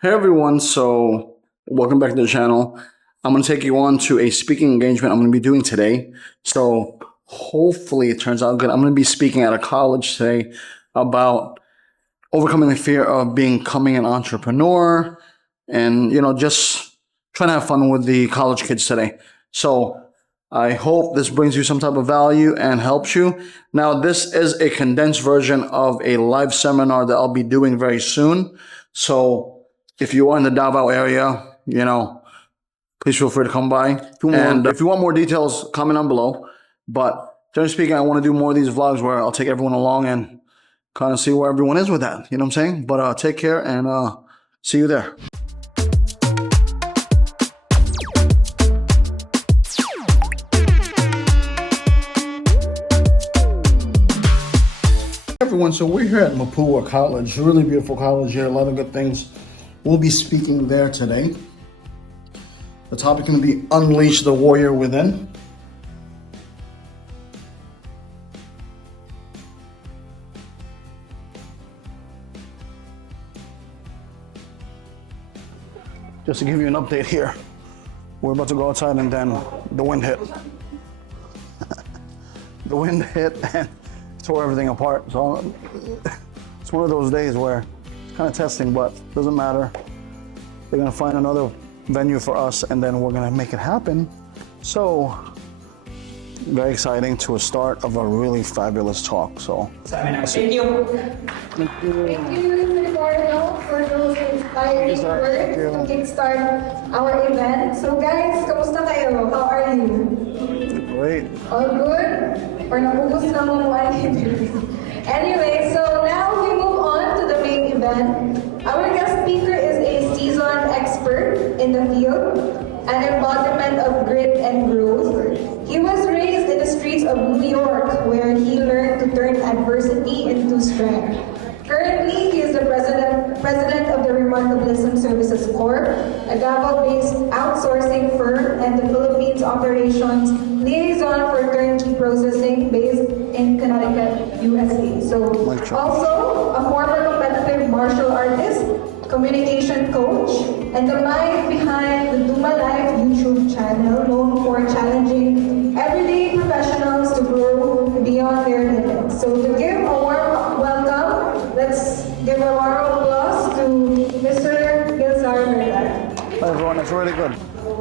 Hey everyone, so welcome back to the channel. I'm going to take you on to a speaking engagement I'm going to be doing today. So hopefully it turns out good. I'm going to be speaking at a college today about overcoming the fear of becoming an entrepreneur and, just trying to have fun with the college kids today. So I hope this brings you some type of value and helps you. Now, this is a condensed version of a live seminar that I'll be doing very soon. So if you are in the Davao area, please feel free to come by. And if you want more details, comment down below. But generally speaking, I want to do more of these vlogs where I'll take everyone along and kind of see where everyone is with that. You know what I'm saying? But take care and see you there. Everyone, so we're here at Mapua College, really beautiful college here, a lot of good things. We'll be speaking there today. The topic is going to be Unleash the Warrior Within. Just to give you an update here, we're about to go outside and then the wind hit. The wind hit and tore everything apart. So it's one of those days where it's kind of testing, but doesn't matter. They're gonna find another venue for us and then we're gonna make it happen. So very exciting to a start of a really fabulous talk. So thank you. Thank you, Ricardo, for those inspiring words to kickstart our event. So guys, kamusta kayo? How are you? great. All good? Or napubos na mo ang interview? Anyway, so now we move on to the main event. Our guest speaker is a seasoned expert in the field, an embodiment of grit and growth. He was raised in the streets of New York, where he learned to turn adversity into strength. Currently, he is the president of the Remarkabilism Services Corp., a Davao-based outsourcing firm and the Philippines operations liaison for turnkey processing based in Connecticut, USA. So, also a former competitive martial artist, communication coach, and the mind behind the Duma Life YouTube channel, known for challenging everyday professionals to grow beyond their limits. So to give a warm welcome, let's give a warm applause to Mr. Gilsar. Hi everyone, that's really good.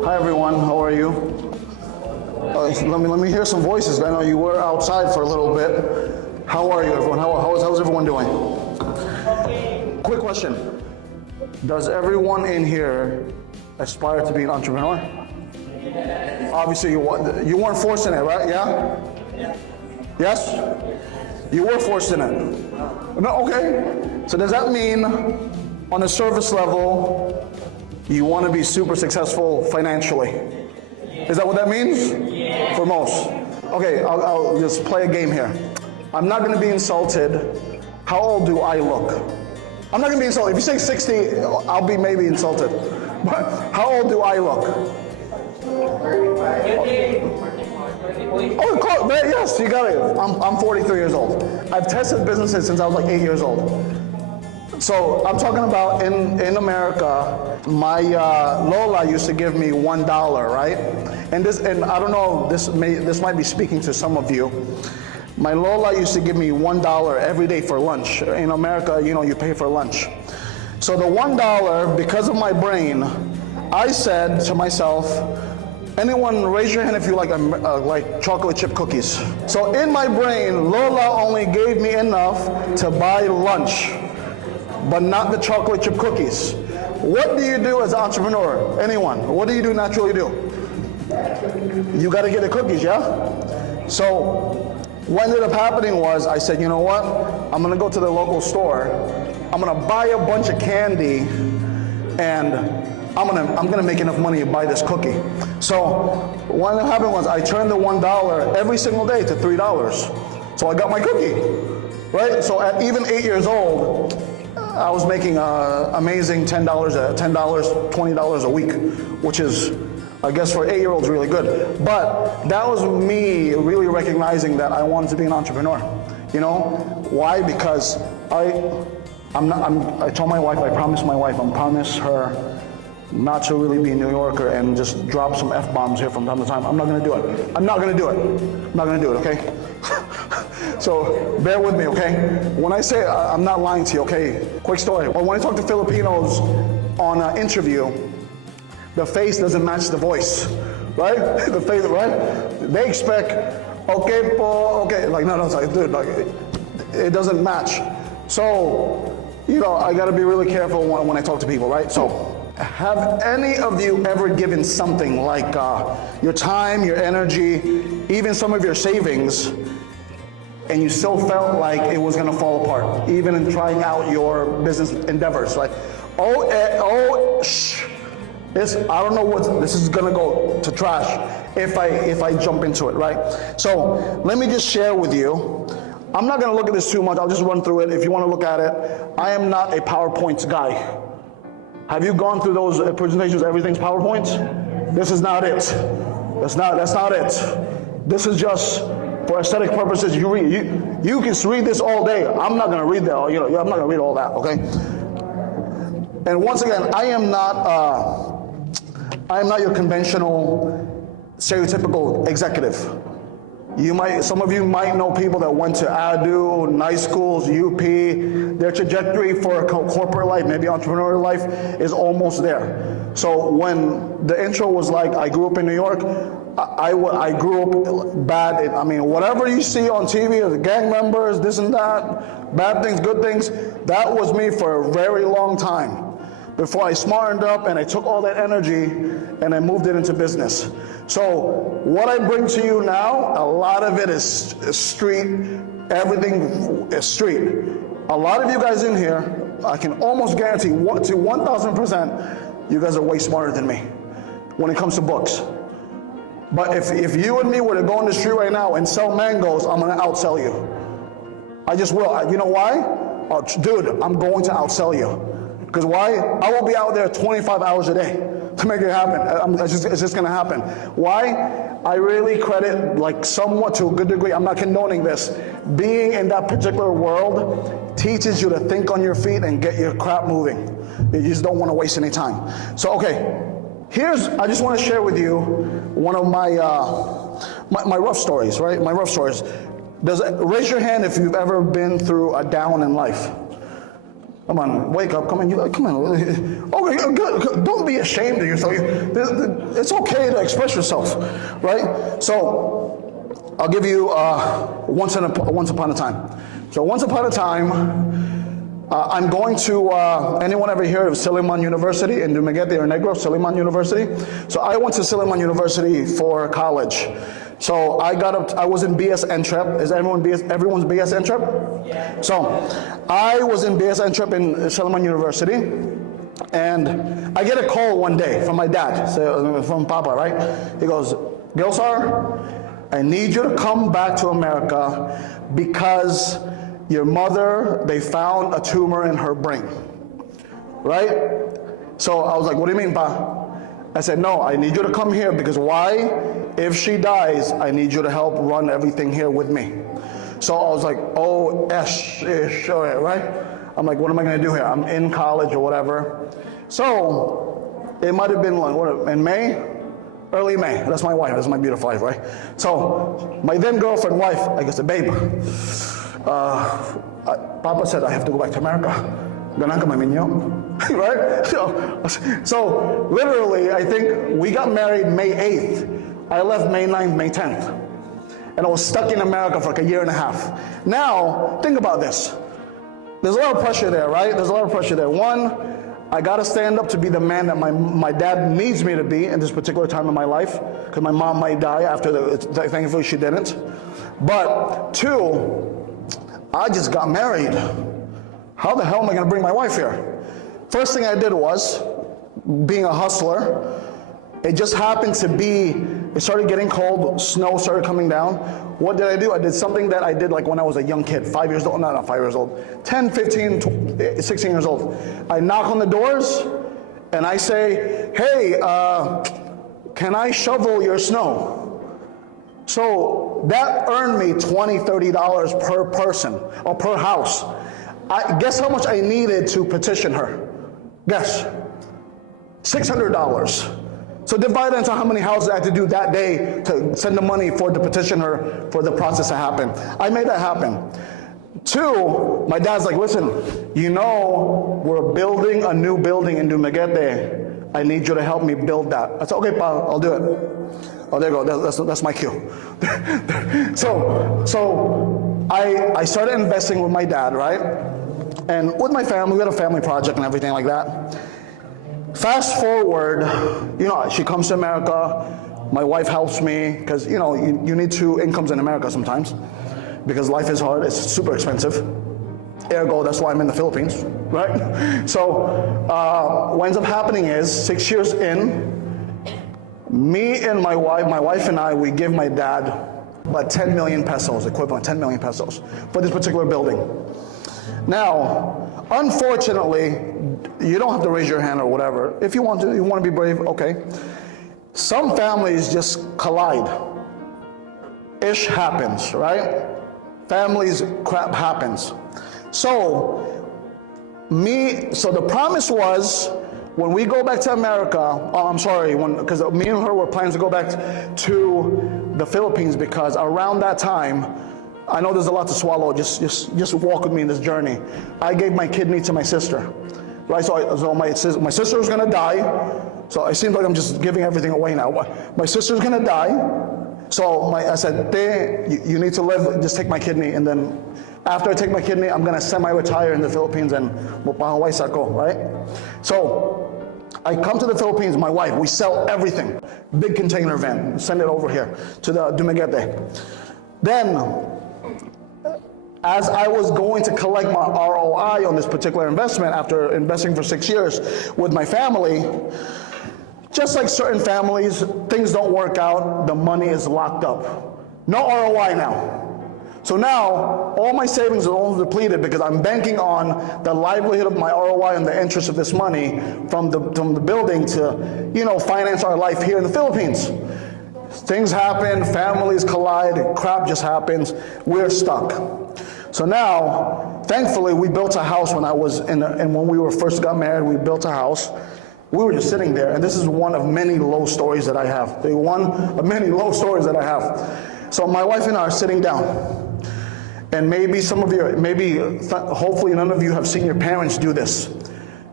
Hi everyone, how are you? Let me hear some voices. I know you were outside for a little bit. How are you everyone? How's everyone doing? Quick question. Does everyone in here aspire to be an entrepreneur? Obviously you weren't forced in it, right? Yeah? Yes? You were forced in it? No, okay. So does that mean on a surface level you want to be super successful financially? Is that what that means? For most. Okay, I'll just play a game here. I'm not going to be insulted. How old do I look? I'm not going to be insulted. If you say 60, I'll be maybe insulted. But how old do I look? Oh, yes, you got it. I'm 43 years old. I've tested businesses since I was like 8 years old. So I'm talking about in America, my Lola used to give me $1, right? And I don't know, this might be speaking to some of you. My Lola used to give me $1 every day for lunch. In America, you pay for lunch. So the $1, because of my brain, I said to myself, anyone raise your hand if you like chocolate chip cookies. So in my brain, Lola only gave me enough to buy lunch, but not the chocolate chip cookies. What do you do as an entrepreneur? Anyone? What do you naturally do? You got to get the cookies, yeah? So what ended up happening was I said, you know what? I'm going to go to the local store. I'm going to buy a bunch of candy and I'm gonna make enough money to buy this cookie. So what happened was I turned the $1 every single day to $3. So I got my cookie, right? So at even 8 years old, I was making amazing $10, $20 a week, which is, I guess for 8-year-olds really good. But that was me really recognizing that I wanted to be an entrepreneur. You know, why? Because I I told my wife, I promised my wife, I promised her not to really be a New Yorker and just drop some F-bombs here from time to time. I'm not gonna do it. I'm not gonna do it. I'm not gonna do it, okay? So bear with me, okay? When I say I'm not lying to you, okay? Quick story. When I talk to Filipinos on an interview, the face doesn't match the voice, right? The face, right? They expect, okay, po, okay. Like, no, it's like, dude, like, it doesn't match. So, you know, I gotta be really careful when I talk to people, right? So, have any of you ever given something like your time, your energy, even some of your savings, and you still felt like it was gonna fall apart, even in trying out your business endeavors? Like, I don't know what, this is gonna go to trash if I jump into it, right? So let me just share with you. I'm not gonna look at this too much, I'll just run through it. If you wanna look at it, I am not a PowerPoint guy. Have you gone through those presentations, everything's PowerPoint? This is not it. That's not it. This is just for aesthetic purposes. You can read this all day. I'm not gonna read that, you know, I'm not gonna read all that, okay? And once again, I am not your conventional, stereotypical executive. Some of you might know people that went to ADU, nice schools, UP. Their trajectory for corporate life, maybe entrepreneurial life, is almost there. So when the intro was like, I grew up in New York, I grew up bad. I mean, whatever you see on TV, the gang members, this and that, bad things, good things, that was me for a very long time. Before I smartened up and I took all that energy and I moved it into business. So what I bring to you now, a lot of it is street, everything is street. A lot of you guys in here, I can almost guarantee to 1,000%, you guys are way smarter than me when it comes to books. But if you and me were to go in the street right now and sell mangoes, I'm gonna outsell you. I just will. You know why? Oh, dude, I'm going to outsell you. Because why? I will be out there 25 hours a day to make it happen. It's just gonna happen. Why? I really credit, like somewhat to a good degree, I'm not condoning this, being in that particular world teaches you to think on your feet and get your crap moving. You just don't want to waste any time. So, okay, I just want to share with you one of my rough stories, right? My rough stories. Raise your hand if you've ever been through a down in life. Come on, wake up, come on, come on. Okay, good. Don't be ashamed of yourself. It's okay to express yourself, right? So, I'll give you once upon a time. So once upon a time, I'm going to, anyone ever heard of Silliman University in Dumaguete or Negros, Silliman University? So I went to Silliman University for college. So I was in BS Entrep. Is everyone's BS Entrep? Yeah. So I was in BS Entrep in Silliman University, and I get a call one day from my dad, from Papa, right? He goes, Gilsar, I need you to come back to America because your mother, they found a tumor in her brain, right? So I was like, what do you mean, Pa? I said, no, I need you to come here because why? If she dies, I need you to help run everything here with me. So I was like, oh, sure, right? I'm like, what am I gonna do here? I'm in college or whatever. So it might have been like, in May? Early May. That's my wife, that's my beautiful wife, right? So my then girlfriend wife, I guess, babe, Papa said I have to go back to America. Ganun ka maminyo. Right? So literally, I think we got married May 8th. I left May 9th, May 10th. And I was stuck in America for like a year and a half. Now, think about this. There's a lot of pressure there, right? There's a lot of pressure there. One, I gotta stand up to be the man that my dad needs me to be in this particular time of my life, because my mom might die after thankfully she didn't. But two, I just got married. How the hell am I gonna bring my wife here? First thing I did was, being a hustler, it just happened to be, it started getting cold, snow started coming down. What did I do? I did something that I did like when I was a young kid, 5 years old, not 5 years old, 10, 15, 16 years old. I knock on the doors and I say, hey, can I shovel your snow? So that earned me $20, $30 per person or per house. Guess how much I needed to petition her? Guess. $600. So divide it into how many houses I had to do that day to send the money for to petition her for the process to happen. I made that happen. 2, my dad's like, listen, you know we're building a new building in Dumaguete. I need you to help me build that. I said, okay, pa, I'll do it. Oh, there you go, that's my cue. So I started investing with my dad, right? And with my family, we had a family project and everything like that. Fast forward, you know, she comes to America, my wife helps me, because, you know, you need 2 incomes in America sometimes, because life is hard, it's super expensive. Ergo, that's why I'm in the Philippines, right? So what ends up happening is, 6 years in, me and my wife and I, we give my dad about 10 million pesos, equivalent 10 million pesos, for this particular building. Now, unfortunately, you don't have to raise your hand or whatever. If you want to be brave, okay. Some families just collide. Ish happens, right? Families, crap happens. So the promise was, when we go back to America, because me and her were planning to go back to the Philippines, because around that time, I know there's a lot to swallow, just walk with me in this journey. I gave my kidney to my sister, right? So my sister was gonna die, so it seems like I'm just giving everything away now. My sister's gonna die, so I said, you need to live, just take my kidney, and then after I take my kidney, I'm gonna semi-retire in the Philippines and mapahawaii sako, right? So I come to the Philippines, my wife, we sell everything. Big container van, send it over here to the Dumaguete. Then, as I was going to collect my ROI on this particular investment after investing for 6 years with my family, just like certain families, things don't work out, the money is locked up. No ROI now. So now, all my savings are all depleted because I'm banking on the livelihood of my ROI and the interest of this money from the building to, you know, finance our life here in the Philippines. Things happen, families collide, crap just happens, we're stuck. So now, thankfully, we built a house when I was and when we first got married, we built a house. We were just sitting there, and this is one of many low stories that I have. So my wife and I are sitting down. And maybe hopefully none of you have seen your parents do this.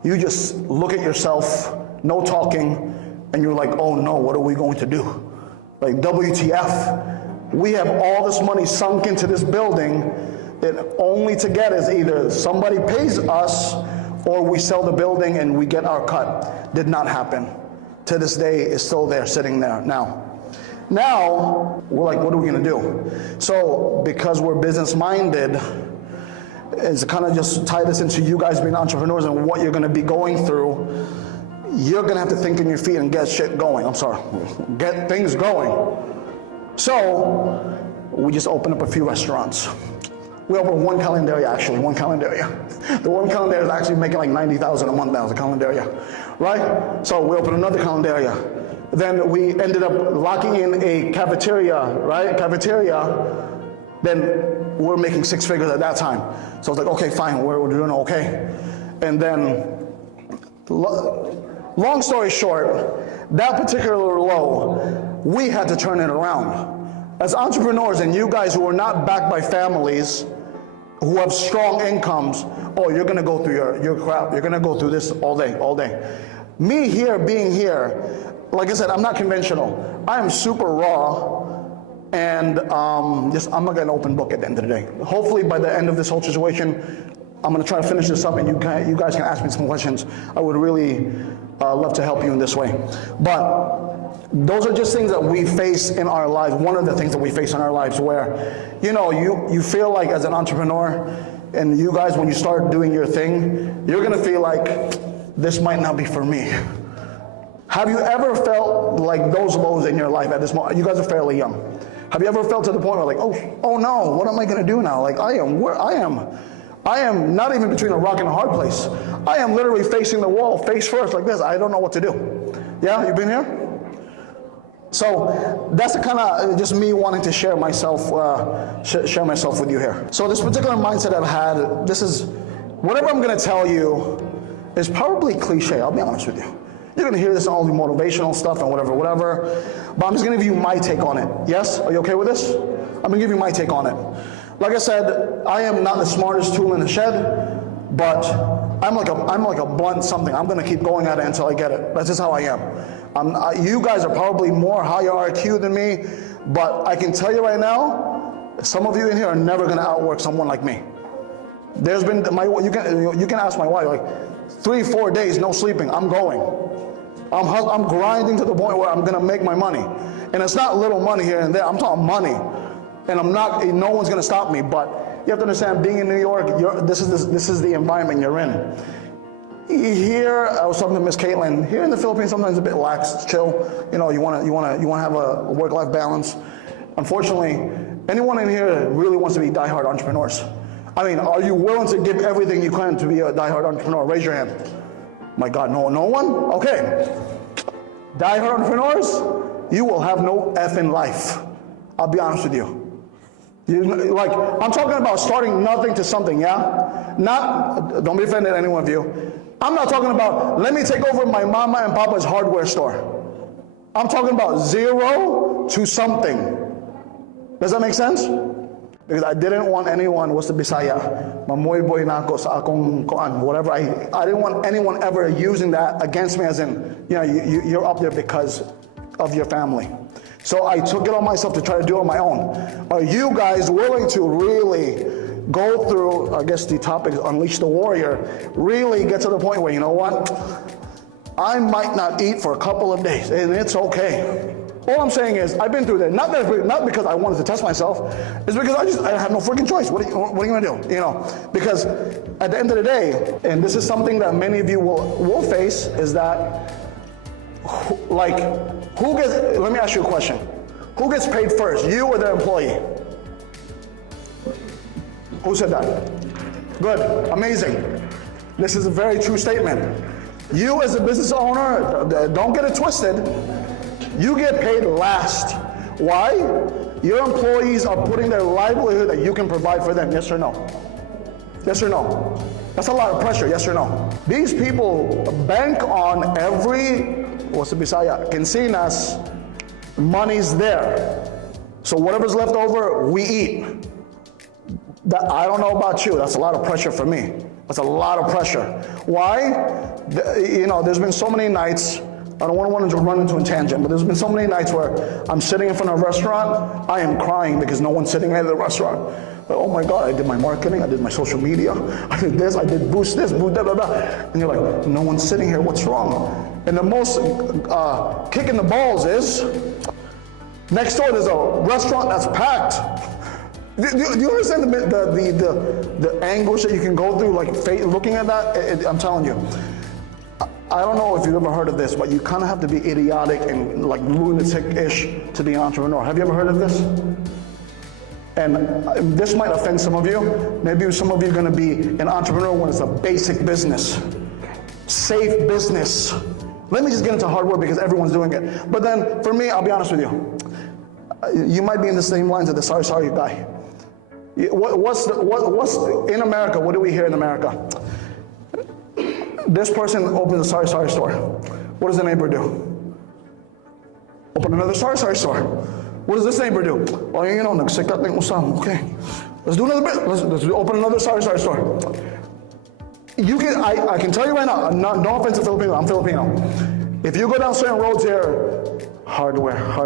You just look at yourself, no talking, and you're like, oh no, what are we going to do? Like, WTF? We have all this money sunk into this building that only to get is either somebody pays us or we sell the building and we get our cut. Did not happen. To this day, it's still there, sitting there now. Now, we're like, what are we gonna do? So, because we're business-minded, is kind of just tie this into you guys being entrepreneurs and what you're gonna be going through. You're gonna have to think on your feet and get shit going. Get things going. So, we just opened up a few restaurants. We opened one calendaria, actually, one calendaria. The one calendaria is actually making like 90,000 a month now, the calendaria, right? So we opened another calendaria. Then we ended up locking in a cafeteria, right? Then we're making 6 figures at that time. So I was like, okay, fine, we're doing okay. And then, long story short, that particular low, we had to turn it around. As entrepreneurs, and you guys who are not backed by families, who have strong incomes, oh, you're gonna go through your crap, you're gonna go through this all day. Me here, being here, like I said, I'm not conventional. I am super raw, and I'm not gonna open book at the end of the day. Hopefully by the end of this whole situation, I'm gonna try to finish this up and you guys can ask me some questions. I would really love to help you in this way. But those are just things that we face in our lives. One of the things that we face in our lives where, you know, you feel like as an entrepreneur, and you guys, when you start doing your thing, you're gonna feel like, this might not be for me. Have you ever felt like those lows in your life at this moment? You guys are fairly young. Have you ever felt to the point where like, oh no, what am I gonna do now? Like I am not even between a rock and a hard place. I am literally facing the wall, face first like this. I don't know what to do. Yeah, you've been here? So that's the kind of just me wanting to share myself with you here. So this particular mindset I've had, this is whatever I'm gonna tell you is probably cliche, I'll be honest with you. You're gonna hear this on all the motivational stuff and whatever, but I'm just gonna give you my take on it. Yes, are you okay with this? I'm gonna give you my take on it. Like I said, I am not the smartest tool in the shed, but I'm like a blunt something. I'm gonna keep going at it until I get it. That's just how I am. You guys are probably more higher IQ than me, but I can tell you right now, some of you in here are never gonna outwork someone like me. There's been, you can ask my wife, like 3-4 days, no sleeping, I'm going. I'm grinding to the point where I'm gonna make my money. And it's not little money here and there, I'm talking money. And no one's gonna stop me, but you have to understand, being in New York, this is the environment you're in. Here, I was talking to Miss Caitlin, here in the Philippines, sometimes it's a bit lax, it's chill. You know, you wanna have a work-life balance. Unfortunately, anyone in here really wants to be diehard entrepreneurs. I mean, are you willing to give everything you can to be a diehard entrepreneur? Raise your hand. My God, no one? Okay. Diehard entrepreneurs, you will have no effing life. I'll be honest with you. I'm talking about starting nothing to something, yeah? Don't be offended, any one of you. I'm not talking about, let me take over my mama and papa's hardware store. I'm talking about 0 to something. Does that make sense? Because I didn't want anyone, what's the Bisaya? Mamoy boy na ako sa akong koan, whatever. I didn't want anyone ever using that against me, as in, you know, you're up there because of your family. So I took it on myself to try to do it on my own. Are you guys willing to really go through, I guess the topic is Unleash the Warrior, really get to the point where, you know what? I might not eat for a couple of days, and it's okay. All I'm saying is, I've been through that, not because I wanted to test myself, it's because I have no freaking choice. What are you gonna do? You know, because at the end of the day, and this is something that many of you will face, is that, let me ask you a question. Who gets paid first, you or the employee? Who said that? Good, amazing. This is a very true statement. You as a business owner, don't get it twisted, you get paid last. Why? Your employees are putting their livelihood that you can provide for them, yes or no? Yes or no? That's a lot of pressure, yes or no? These people bank on every, what's the Bisaya, quincenas, money's there. So whatever's left over, we eat. I don't know about you, that's a lot of pressure for me. That's a lot of pressure. Why? You know, there's been so many nights, I don't want to run into a tangent, but there's been so many nights where I'm sitting in front of a restaurant, I am crying because no one's sitting at the restaurant. Like, oh my God, I did my marketing, I did my social media, I did this, I did boost this, boost that, blah, blah. And you're like, no one's sitting here, what's wrong? And the most kick in the balls is, next door there's a restaurant that's packed. Do you understand the anguish that you can go through, like looking at that? I'm telling you. I don't know if you've ever heard of this, but you kind of have to be idiotic and like lunatic-ish to be an entrepreneur. Have you ever heard of this? And this might offend some of you. Maybe some of you are going to be an entrepreneur when it's a basic business, safe business. Let me just get into hard work because everyone's doing it. But then for me, I'll be honest with you. You might be in the same lines of the sorry guy. What's in America? What do we hear in America? This person opens a sorry store. What does the neighbor do? Open another sorry store. What does this neighbor do? Well, you know, nagsikat ng usam. Okay, let's do another bit. Let's open another sorry store. I can tell you right now, no offense to Filipino, I'm Filipino. If you go down certain roads here, hardware. Am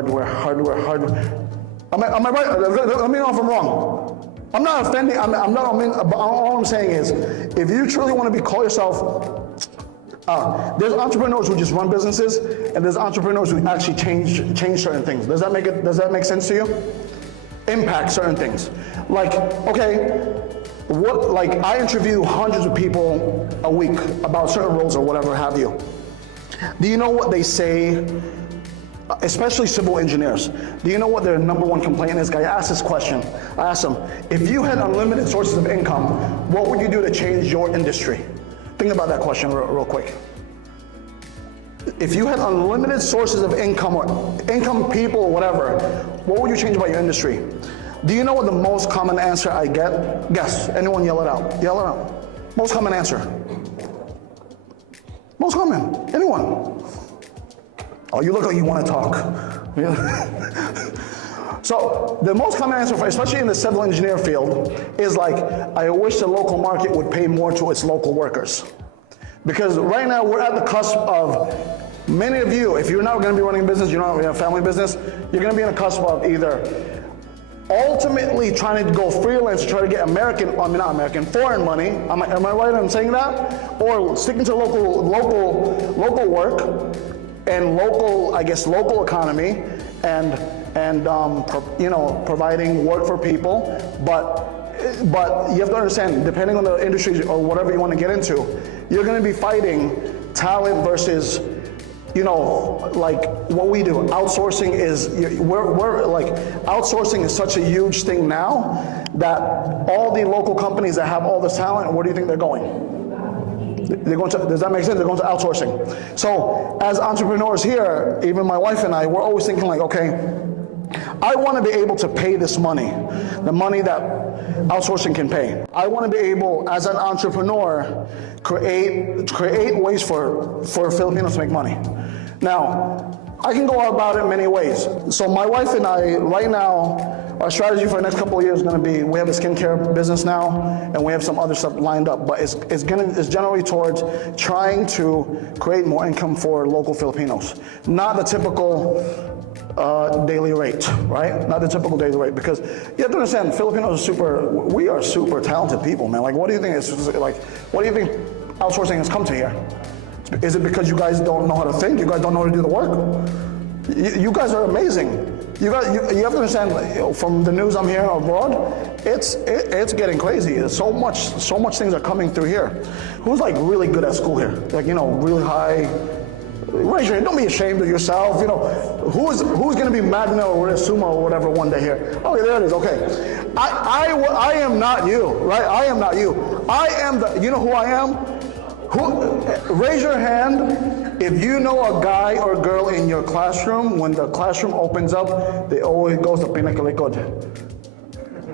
I right? Let me know if I'm wrong. I'm not offending, all I'm saying is, if you truly want to call yourself, there's entrepreneurs who just run businesses, and there's entrepreneurs who actually change certain things. Does that make sense to you? Impact certain things. Like, okay, I interview hundreds of people a week about certain roles or whatever have you. Do you know what they say? Especially civil engineers. Do you know what their number one complaint is? I asked this question. I asked them, if you had unlimited sources of income, what would you do to change your industry? Think about that question real quick. If you had unlimited sources of income, or income, people, or whatever, what would you change about your industry? Do you know what the most common answer I get? Guess. Anyone yell it out. Yell it out. Most common answer. Most common. Anyone? Oh, you look like you want to talk. So the most common answer, especially in the civil engineer field, is like, I wish the local market would pay more to its local workers. Because right now we're at the cusp of, many of you, if you're not going to be running a business, you're not going to have a family business, you're going to be in a cusp of either ultimately trying to go freelance to try to get foreign money. Am I right in saying that? Or sticking to local work and local economy and providing work for people. But you have to understand, depending on the industry or whatever you want to get into, you're going to be fighting talent versus, like what we do. Outsourcing is, outsourcing is such a huge thing now that all the local companies that have all this talent, where do you think they're going? They're going to, does that make sense? They're going to outsourcing. So as entrepreneurs here, even my wife and I, we're always thinking like, okay, I want to be able to pay this money, the money that outsourcing can pay. I want to be able, as an entrepreneur, create ways for Filipinos to make money. Now, I can go about it many ways. So my wife and I, right now, our strategy for the next couple of years is going to be, we have a skincare business now, and we have some other stuff lined up, but it's generally towards trying to create more income for local Filipinos. Not the typical daily rate, right? Not the typical daily rate, because you have to understand, Filipinos we are super talented people, man. Like, what do you think what do you think outsourcing has come to here? Is it because you guys don't know how to think? You guys don't know how to do the work? You guys are amazing. You have to understand, from the news I'm hearing abroad, it's getting crazy. So much things are coming through here. Who's like really good at school here? Like, really high. Raise your hand. Don't be ashamed of yourself. Who's going to be magna or summa or whatever one day here? Oh, there it is. Okay. I am not you, right? I am not you. I am you know who I am? Raise your hand if you know a guy or girl in your classroom, when the classroom opens up, they always goes to pinakalikod.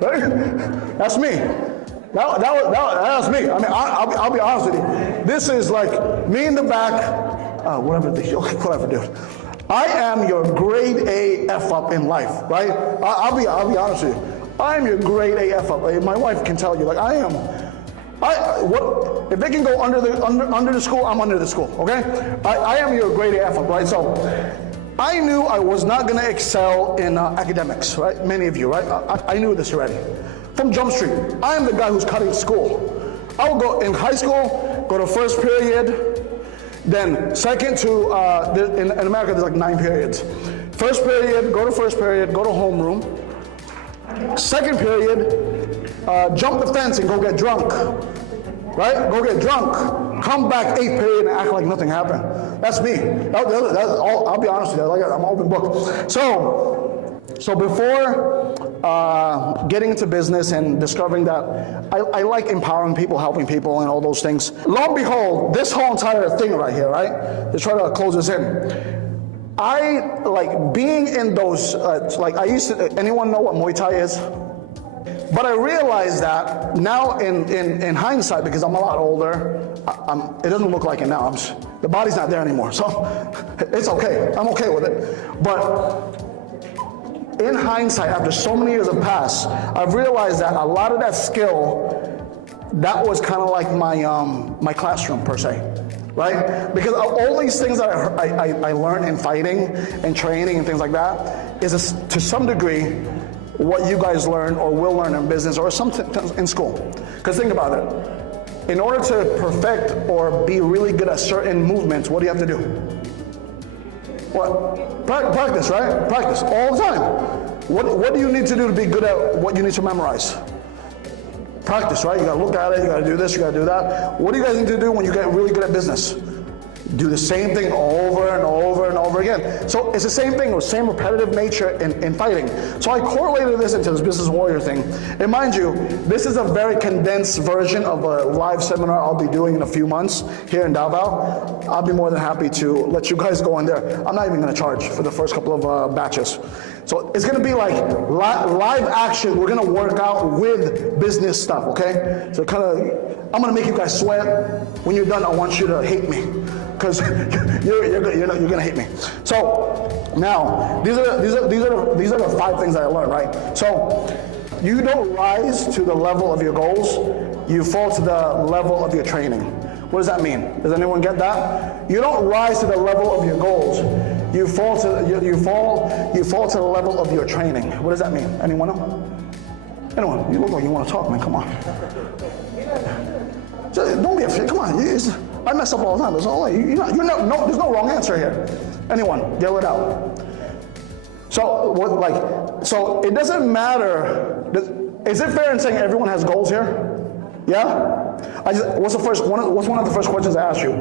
Right? That's me. That's me. I mean, I'll be honest with you. This is like me in the back. Whatever, dude. I am your grade A F up in life, right? I'll be honest with you. I am your grade A F up. My wife can tell you, like, I am. If they can go under the school, I'm under the school, okay? I am your grade A F up, right? So I knew I was not going to excel in academics, right? Many of you, right? I knew this already. From Jump Street, I am the guy who's cutting school. I will go in high school, go to first period, then second to, in America there's like 9 periods. First period, go to homeroom. Second period, jump the fence and go get drunk, right? Go get drunk, come back 8th period and act like nothing happened. That's me. That's all, I'll be honest with you, I'm an open book. So before getting into business and discovering that I like empowering people, helping people, and all those things, lo and behold, this whole entire thing right here, right? Let's try to close this in. I like being in those, anyone know what Muay Thai is? But I realized that now in hindsight, because I'm a lot older, it doesn't look like it now. The body's not there anymore, so it's okay. I'm okay with it. But in hindsight, after so many years have passed, I've realized that a lot of that skill, that was kind of like my classroom per se, right? Because all these things that I learned in fighting and training and things like that is to some degree what you guys learn or will learn in business or sometimes in school. Because think about it. In order to perfect or be really good at certain movements, what do you have to do? What? Practice, right? Practice all the time. What do you need to do to be good at what you need to memorize? Practice, right? You gotta look at it, you gotta do this, you gotta do that. What do you guys need to do when you get really good at business? Do the same thing over and over and over again. So it's the same thing, the same repetitive nature in fighting. So I correlated this into this business warrior thing. And mind you, this is a very condensed version of a live seminar I'll be doing in a few months here in Davao. I'll be more than happy to let you guys go in there. I'm not even gonna charge for the first couple of batches. So it's gonna be like live action. We're gonna work out with business stuff, okay? So kind of I'm gonna make you guys sweat. When you're done, I want you to hate me, because you're gonna hate me. So now, these are the 5 things that I learned, right? So you don't rise to the level of your goals, you fall to the level of your training. What does that mean? Does anyone get that? You don't rise to the level of your goals, you fall to the level of your training. What does that mean? Anyone know? Anyone? You look like you want to talk, man. Come on. Don't be afraid. Come on. I mess up all the time. There's there's no wrong answer here. Anyone? Yell it out. So it doesn't matter. Is it fair in saying everyone has goals here? Yeah? What's one of the first questions I asked you?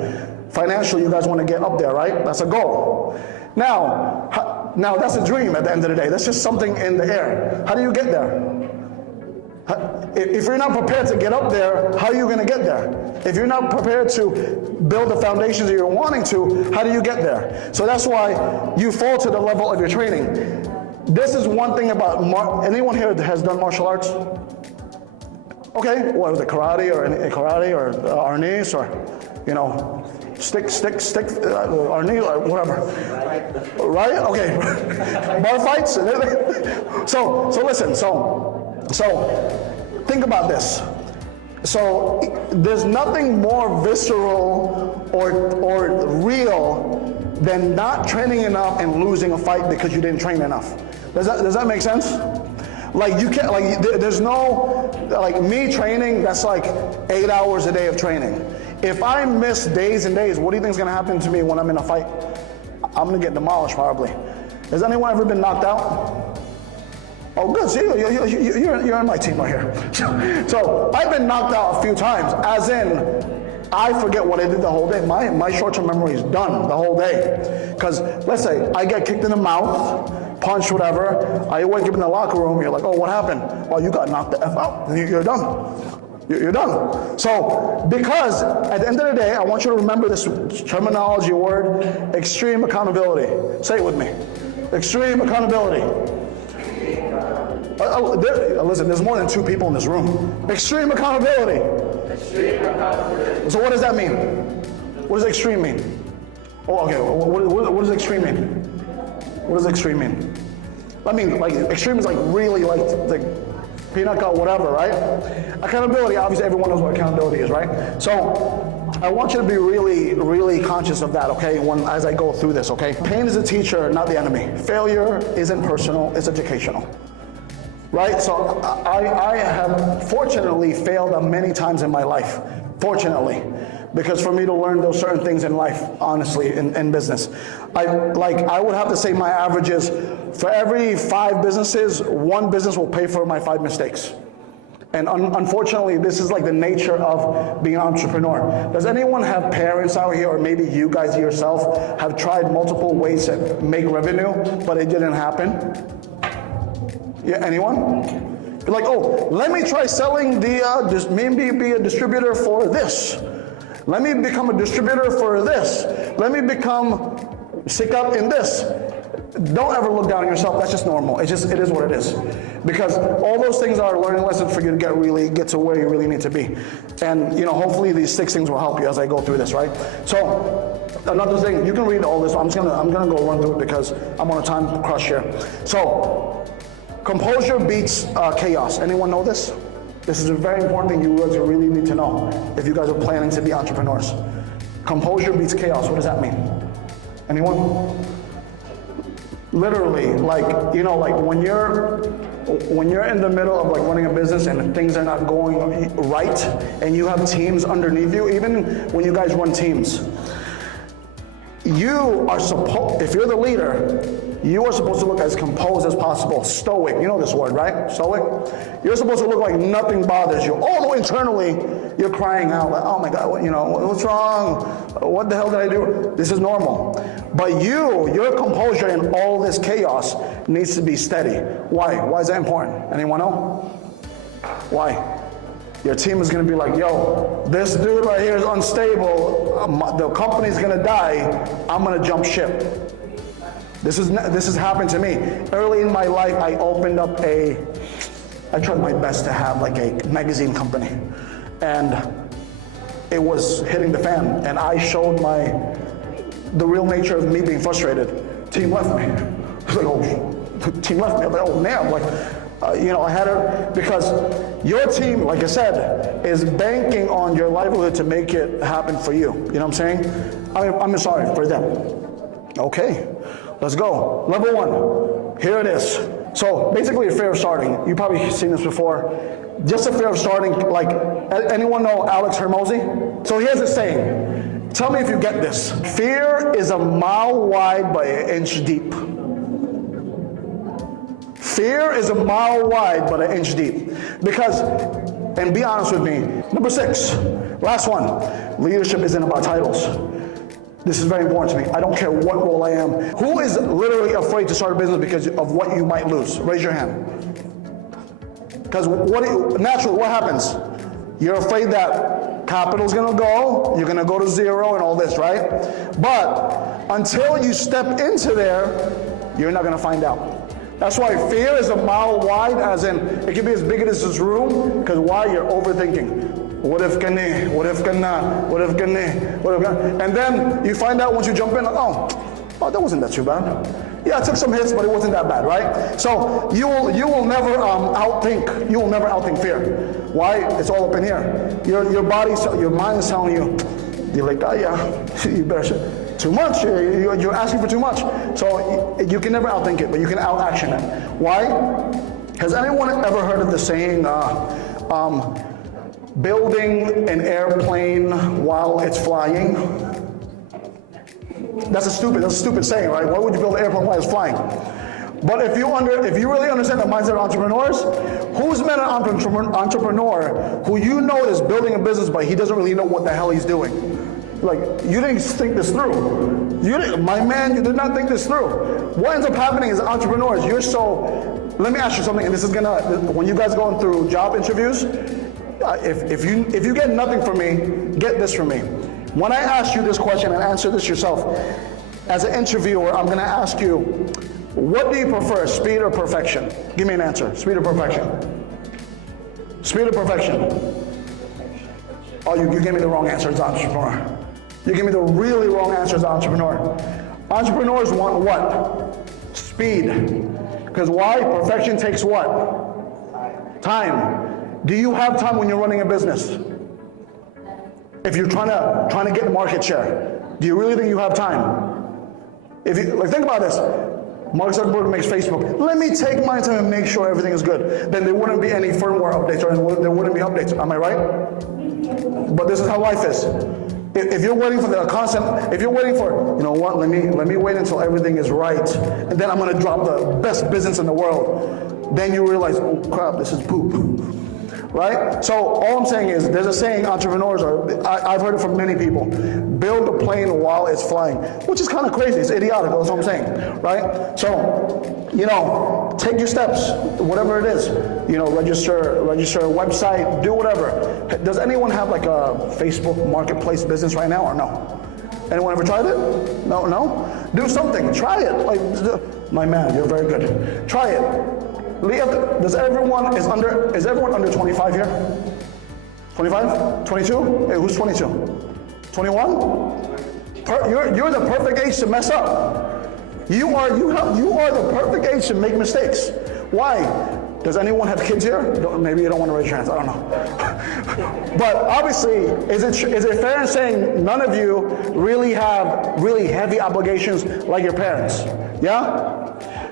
Financially, you guys want to get up there, right? That's a goal. Now that's a dream at the end of the day. That's just something in the air. How do you get there? If you're not prepared to get up there, how are you going to get there? If you're not prepared to build the foundations that you're wanting to, how do you get there? So that's why you fall to the level of your training. This is one thing about anyone here that has done martial arts? Okay, what was it, karate or arnis or, stick, arnis or whatever, right? Okay, bar fights. So listen. So think about this. So there's nothing more visceral or real than not training enough and losing a fight because you didn't train enough. Does that make sense? Like you can't, like there's no, like me training, that's like 8 hours a day of training. If I miss days and days, what do you think is gonna happen to me when I'm in a fight? I'm gonna get demolished probably. Has anyone ever been knocked out? Oh, good. See, you're on my team right here. So I've been knocked out a few times, as in I forget what I did the whole day. My short-term memory is done the whole day. Because let's say I get kicked in the mouth, punched, whatever. I wake up in the locker room. You're like, oh, what happened? Well, you got knocked the F out. You're done. You're done. So because at the end of the day, I want you to remember this terminology word: extreme accountability. Say it with me. Extreme accountability. Listen, there's more than 2 people in this room. Extreme accountability. Extreme accountability. So what does that mean? What does extreme mean? Oh, okay. What does extreme mean? What does extreme mean? I mean, like, extreme is like really like peanut cut, whatever, right? Accountability, obviously everyone knows what accountability is, right? So I want you to be really, really conscious of that, okay, as I go through this, okay? Pain is a teacher, not the enemy. Failure isn't personal, it's educational. Right? So I have fortunately failed many times in my life. Fortunately. Because for me to learn those certain things in life, honestly, in business. I would have to say my average is, for every 5 businesses, 1 business will pay for my 5 mistakes. And unfortunately, this is like the nature of being an entrepreneur. Does anyone have parents out here, or maybe you guys yourself, have tried multiple ways to make revenue, but it didn't happen? Yeah, anyone? You're like, oh, let me try selling maybe be a distributor for this. Let me become a distributor for this. Let me become sick up in this. Don't ever look down on yourself. That's just normal. It is what it is. Because all those things are learning lessons for you to get to where you really need to be. And hopefully these 6 things will help you as I go through this, right? So another thing, you can read all this. I'm gonna go run through it because I'm on a time crush here. So composure beats chaos. Anyone know this? This is a very important thing you guys really need to know if you guys are planning to be entrepreneurs. Composure beats chaos. What does that mean? Anyone? Literally, like when you're in the middle of like running a business and things are not going right, and you have teams underneath you, even when you guys run teams, you are if you're the leader, you are supposed to look as composed as possible. Stoic, you know this word, right? Stoic? You're supposed to look like nothing bothers you. Although internally, you're crying out like, oh my God, what's wrong? What the hell did I do? This is normal. But your composure in all this chaos needs to be steady. Why? Why is that important? Anyone know? Why? Your team is going to be like, yo, this dude right here is unstable. The company's going to die. I'm going to jump ship. This has happened to me. Early in my life, I tried my best to have like a magazine company. And it was hitting the fan, and I showed the real nature of me being frustrated. Team left me. I was like, oh, team left me. I'm like, oh, damn. Like, I had it because your team, like I said, is banking on your livelihood to make it happen for you. You know what I'm saying? I'm sorry for them. Okay, let's go. Level 1, here it is. So basically a fear of starting. You've probably seen this before. Just a fear of starting, like, anyone know Alex Hermosi? So here's a saying. Tell me if you get this. Fear is a mile wide by an inch deep. Fear is a mile wide but an inch deep. Because, and be honest with me, number 6, last one, leadership isn't about titles. This is very important to me. I don't care what role I am. Who is literally afraid to start a business because of what you might lose? Raise your hand. Because naturally, what happens? You're afraid that capital's gonna go, you're gonna go to zero and all this, right? But until you step into there, you're not gonna find out. That's why fear is a mile wide, as in, it can be as big as this room, because why? You're overthinking. What if gonna, what if gonna, what if gonna, what if gonna, and then you find out once you jump in, like, oh, that wasn't that too bad. Yeah, I took some hits, but it wasn't that bad, right? So you will never outthink. You will never outthink fear. Why? It's all up in here. Your mind is telling you, you're like, oh yeah, you better. Too much. You're asking for too much. So you can never outthink it, but you can out-action it. Why? Has anyone ever heard of the saying, building an airplane while it's flying? That's a stupid saying, right? Why would you build an airplane while it's flying? But if you really understand the mindset of entrepreneurs, who's met an entrepreneur who you know is building a business, but he doesn't really know what the hell he's doing? Like, you didn't think this through. My man, you did not think this through. What ends up happening is entrepreneurs, let me ask you something, and this is when you guys going through job interviews, if you get nothing from me, get this from me. When I ask you this question, and answer this yourself, as an interviewer, I'm gonna ask you, what do you prefer, speed or perfection? Give me an answer, speed or perfection? Speed or perfection? Oh, you gave me the wrong answer as an entrepreneur. You gave me the really wrong answer as an entrepreneur. Entrepreneurs want what? Speed. Because why? Perfection takes what? Time. Do you have time when you're running a business? If you're trying to get market share, do you really think you have time? If you think about this. Mark Zuckerberg makes Facebook. Let me take my time and make sure everything is good. Then there wouldn't be any firmware updates, or there wouldn't be updates. Am I right? But this is how life is. If you're waiting for you know what, let me wait until everything is right, and then I'm gonna drop the best business in the world, then you realize, oh crap, this is poop. Right? So all I'm saying is, there's a saying entrepreneurs I've heard it from many people, build a plane while it's flying, which is kind of crazy, it's idiotic, that's what I'm saying, right? So, take your steps, whatever it is, register a website, do whatever. Does anyone have like a Facebook marketplace business right now or no? Anyone ever tried it? No? Do something, try it. My man, you're very good. Try it. Is everyone under 25 here? 25? 22? Hey, who's 22? 21? You're the perfect age to mess up. You are the perfect age to make mistakes. Why? Does anyone have kids here? Maybe you don't want to raise your hands, I don't know. But obviously, is it fair in saying none of you really have really heavy obligations like your parents? Yeah?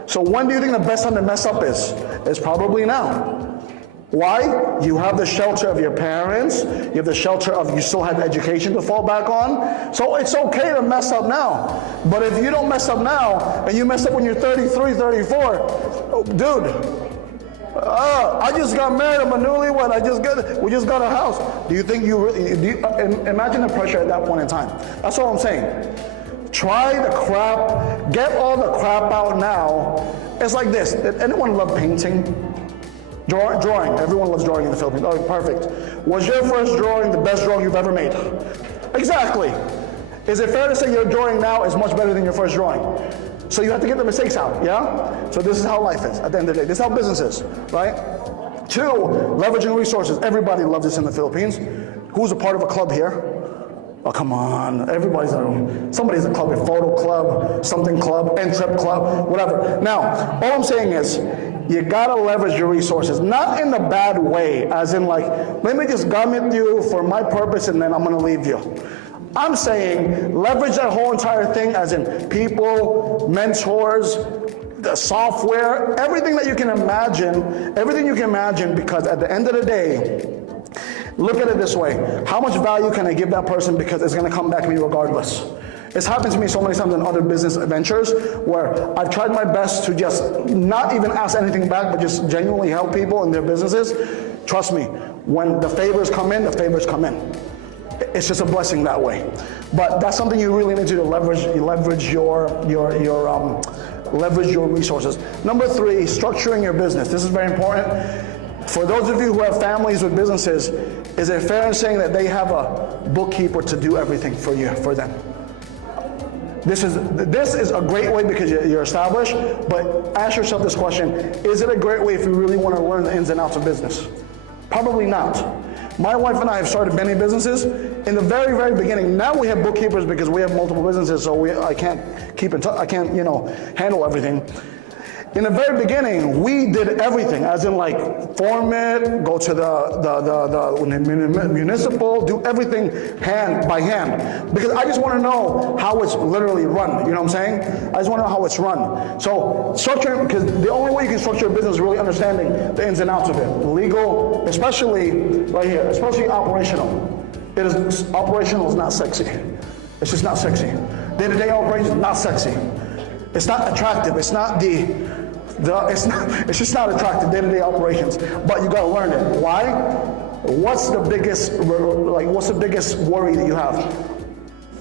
So when do you think the best time to mess up is? It's probably now. Why? You have the shelter of your parents, you have the shelter of, you still have education to fall back on. So it's okay to mess up now. But if you don't mess up now, and you mess up when you're 33, 34, dude, I just got married, I'm a newlywed, we just got a house. Do you think imagine the pressure at that point in time. That's all I'm saying. Try the crap, get all the crap out now. It's like this, anyone love painting? Drawing, everyone loves drawing in the Philippines. Oh, perfect. Was your first drawing the best drawing you've ever made? Exactly. Is it fair to say your drawing now is much better than your first drawing? So you have to get the mistakes out, yeah? So this is how life is, at the end of the day. This is how business is, right? 2, leveraging resources. Everybody loves this in the Philippines. Who's a part of a club here? Oh, come on. Somebody's a club, a photo club, something club, N-trip club, whatever. Now, all I'm saying is, you gotta leverage your resources, not in the bad way, as in like, let me just garment you for my purpose and then I'm gonna leave you. I'm saying leverage that whole entire thing as in people, mentors, the software, everything that you can imagine, because at the end of the day, look at it this way. How much value can I give that person because it's gonna come back to me regardless? It's happened to me so many times in other business ventures where I've tried my best to just not even ask anything back, but just genuinely help people in their businesses. Trust me, when the favors come in, the favors come in. It's just a blessing that way. But that's something you really need to do, leverage your resources. Number 3, structuring your business. This is very important. For those of you who have families with businesses, is it fair in saying that they have a bookkeeper to do everything for them? This is a great way because you're established, but ask yourself this question: is it a great way if you really want to learn the ins and outs of business? Probably not. My wife and I have started many businesses. In the very, very beginning, now we have bookkeepers because we have multiple businesses, so I can't keep in touch. I can't, handle everything. In the very beginning, we did everything, as in like form it, go to the municipal, do everything hand by hand. Because I just want to know how it's literally run, you know what I'm saying? I just want to know how it's run. So structuring, because the only way you can structure a business is really understanding the ins and outs of it. Legal, especially right here, especially operational. Operational is not sexy. It's just not sexy. Day-to-day operations, not sexy. It's not attractive. It's not it's just not attractive, day-to-day operations. But you gotta learn it. Why? What's the biggest worry that you have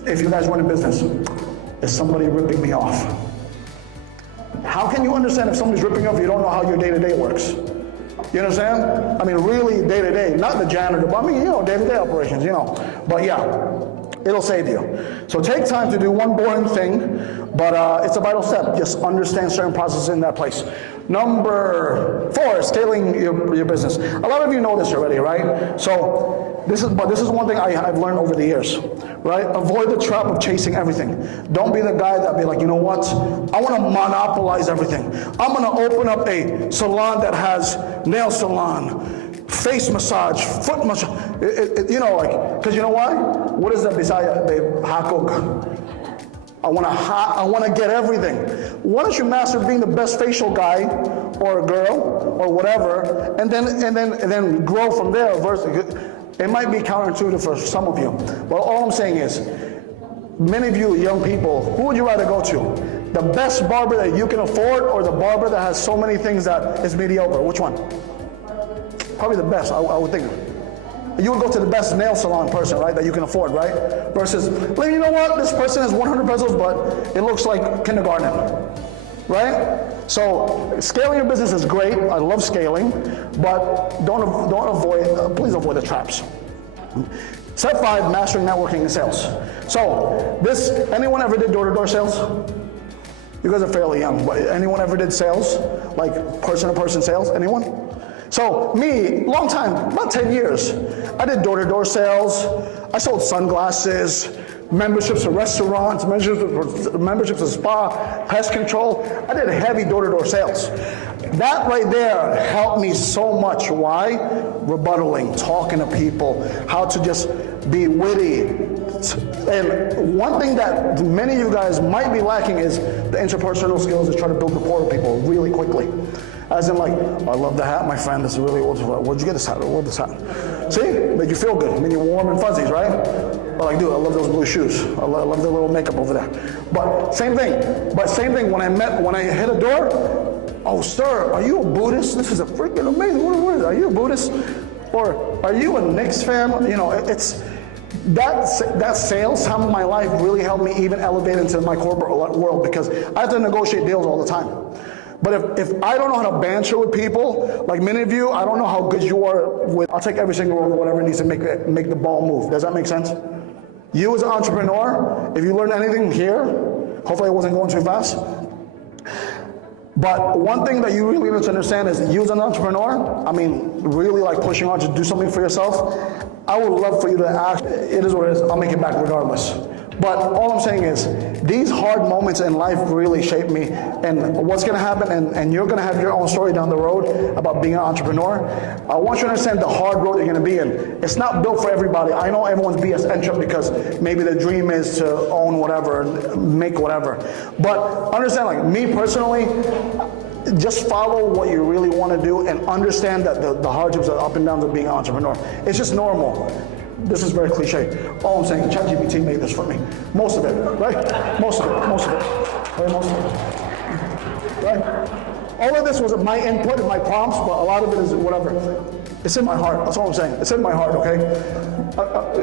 if you guys run a business? Is somebody ripping me off? How can you understand if somebody's ripping you off if you don't know how your day-to-day works? You understand? I mean, really day-to-day, not the janitor, but I mean, day-to-day operations, But yeah, it'll save you. So take time to do one boring thing, but it's a vital step. Just understand certain processes in that place. Number 4, scaling your business. A lot of you know this already, right? So this is one thing I've learned over the years, right? Avoid the trap of chasing everything. Don't be the guy that be like, you know what? I want to monopolize everything. I'm going to open up a salon that has nail salon, face massage, foot massage, because you know why? What is that beside the hakog? I want to get everything. Why don't you master being the best facial guy or a girl or whatever, and then grow from there? It might be counterintuitive for some of you, but all I'm saying is, many of you young people, who would you rather go to? The best barber that you can afford, or the barber that has so many things that is mediocre? Which one? Probably the best, I would think. You would go to the best nail salon person, right, that you can afford, right? Versus, well, you know what, this person has 100 pesos, but it looks like kindergarten, right? So scaling your business is great. I love scaling, but please avoid the traps. Step 5, mastering networking and sales. So anyone ever did door-to-door sales? You guys are fairly young, but anyone ever did sales? Like person-to-person sales? Anyone? So me, long time, about 10 years, I did door-to-door sales. I sold sunglasses, memberships to restaurants, memberships to spa, pest control. I did heavy door-to-door sales. That right there helped me so much. Why? Rebuttaling, talking to people, how to just be witty. And one thing that many of you guys might be lacking is the interpersonal skills to try to build rapport with people really quickly. As in like, I love the hat, my friend, this is really old. Where'd you get this hat? Where'd this hat? See? Make you feel good. I mean, you're warm and fuzzies, right? But like, dude, I love those blue shoes. I love the little makeup over there. But same thing, when I hit a door, oh, sir, are you a Buddhist? This is a freaking amazing, what is it? Are you a Buddhist? Or are you a Knicks fan? It's, that sales time of my life really helped me even elevate into my corporate world, because I have to negotiate deals all the time. But if I don't know how to banter with people, like many of you, I don't know how good you are with, I'll take every single one, whatever needs to make the ball move. Does that make sense? You as an entrepreneur, if you learn anything here, hopefully I wasn't going too fast. But one thing that you really need to understand is, you as an entrepreneur, I mean, really like pushing on to do something for yourself, I would love for you to ask. It is what it is. I'll make it back regardless. But all I'm saying is, these hard moments in life really shaped me. And what's going to happen, and you're going to have your own story down the road about being an entrepreneur. I want you to understand the hard road you're going to be in. It's not built for everybody. I know everyone's BS entrant because maybe the dream is to own whatever, make whatever. But understand, like me personally, just follow what you really want to do and understand that the hardships and up and downs of being an entrepreneur. It's just normal. This is very cliche. All I'm saying, ChatGPT made this for me. Most of it, right? Most of it. Right? Most of it. Right? All of this was my input and my prompts, but a lot of it is whatever. It's in my heart. That's all I'm saying. It's in my heart, okay?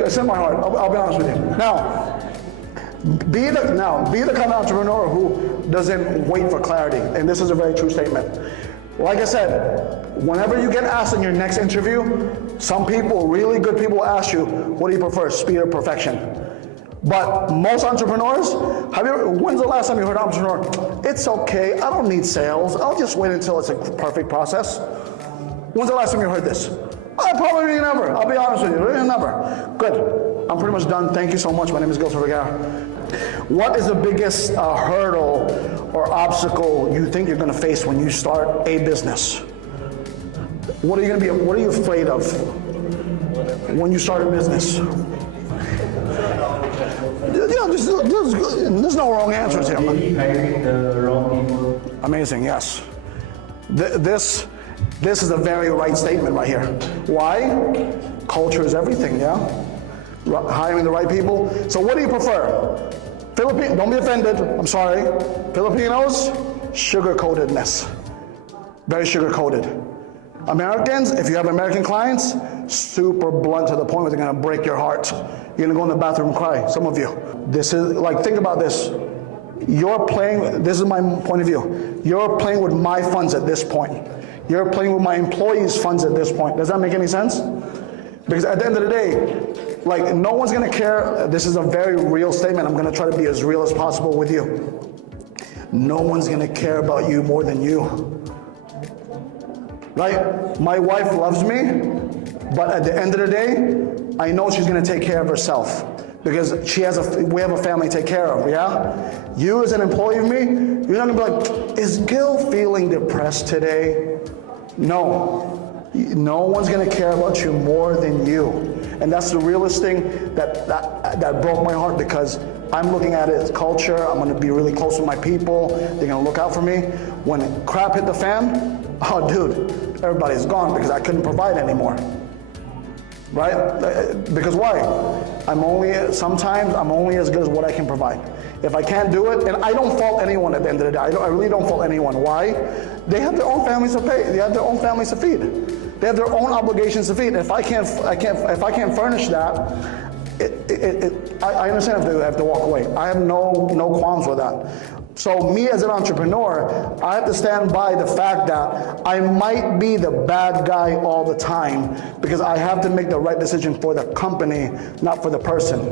It's in my heart. I'll be honest with you. Now, be the kind of entrepreneur who doesn't wait for clarity. And this is a very true statement. Like I said, whenever you get asked in your next interview, some people, really good people, will ask you, what do you prefer, speed or perfection? But most entrepreneurs, when's the last time you heard an entrepreneur? It's okay, I don't need sales. I'll just wait until it's a perfect process. When's the last time you heard this? Probably never. I'll be honest with you, really never. Good. I'm pretty much done. Thank you so much. My name is Gilsar. What is the biggest hurdle or obstacle you think you're going to face when you start a business? What are you afraid of when you start a business? There's no wrong answers here. Maybe hiring the wrong people. Amazing, yes. This is a very right statement right here. Why? Culture is everything, yeah? Hiring the right people. So what do you prefer? Don't be offended, I'm sorry. Filipinos, sugar-coatedness. Very sugar-coated. Americans, if you have American clients, super blunt to the point where they're gonna break your heart. You're gonna go in the bathroom and cry, some of you. This is, like, think about this. This is my point of view. You're playing with my funds at this point. You're playing with my employees' funds at this point. Does that make any sense? Because at the end of the day, like, no one's gonna care. This is a very real statement. I'm gonna try to be as real as possible with you. No one's gonna care about you more than you. Right? My wife loves me, but at the end of the day, I know she's gonna take care of herself because we have a family to take care of, yeah? You as an employee of me, you're not gonna be like, is Gil feeling depressed today? No. No one's gonna care about you more than you. And that's the realest thing that broke my heart, because I'm looking at it as culture. I'm gonna be really close with my people. They're gonna look out for me. When crap hit the fan, oh dude, everybody's gone because I couldn't provide anymore. Right? Because why? Sometimes I'm only as good as what I can provide. If I can't do it, and I don't fault anyone at the end of the day. I really don't fault anyone. Why? They have their own families to pay. They have their own families to feed. They have their own obligations to feed. And if I can't furnish that, I understand if they have to walk away. I have no qualms with that. So me as an entrepreneur, I have to stand by the fact that I might be the bad guy all the time because I have to make the right decision for the company, not for the person.